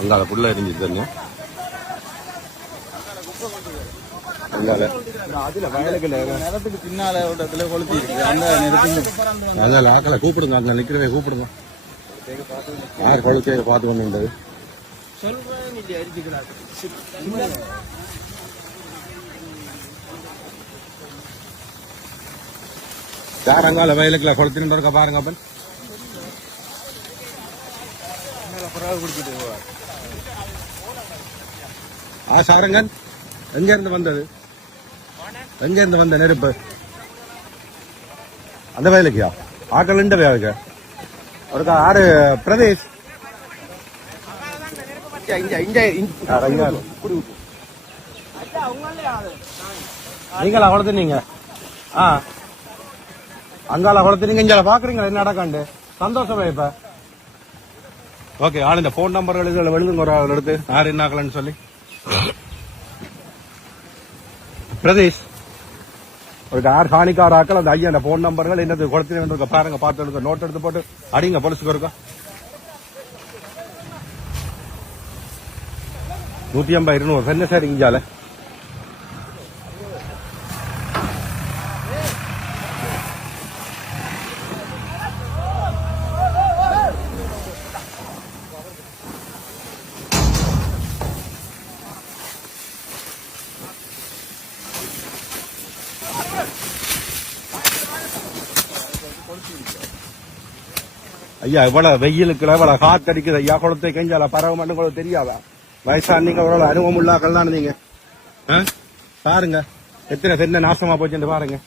அங்கால புள்ள எரிஞ்சிச்சு தண்ணி. அதுல வயலுக்கு நேரத்துக்கு பின்னால கொளுத்தி இருக்கு. அந்த நேரத்துக்கு அதான் ஆக்களை கூப்பிடுங்க, அங்க நிக்கிறவே கூப்பிடுங்க. யார் கொளுத்தி பார்த்து கொண்டு யார் அங்கால வயலுக்குள்ள கொளுத்தின்னு இருக்க பாருங்க. அப்பன் சாரங்கன் எங்க இருந்து வந்தது? எங்க இருந்து வந்த நெருப்பு? அந்த வயலுக்கியா? ஆக்கள் இந்த வயலுக்கு ஒரு ஆறு பிரதேஷ் நீங்களா வளர்த்துனீங்க? அங்கால வளர்த்துனீங்க, இங்க பாக்குறீங்களா என்ன நடக்காண்டு? சந்தோஷமா இப்ப ஓகே. ஆள் இந்த போன் நம்பர்கள் இதுல எழுதுங்க, ஒரு ஆள் எடுத்து யார் என்ன ஆக்கலன்னு சொல்லி. பிரதேஷ் ஒரு ஆறு காணிக்கார ஆக்கள் அந்த ஐயா அந்த போன் நம்பர்கள் என்னது கொடுத்து பாருங்க, பார்த்து எடுக்க நோட் எடுத்து போட்டு அடிங்க போலீஸுக்கு இருக்கா. 150 200 என்ன சார் இங்கால ஐயா? இவ்வளவு வெயிலுக்கு இவ்வளவு காத்தடிக்குது ஐயா. குளத்தை கெஞ்சால பறவை மட்டும் கூட தெரியாதா? வயசான நீங்க இவ்வளவு அனுபவம் உள்ளாக்கள் தானே நீங்க. பாருங்க எத்தனை சென்ன நாசமா போச்சுன்னு பாருங்க.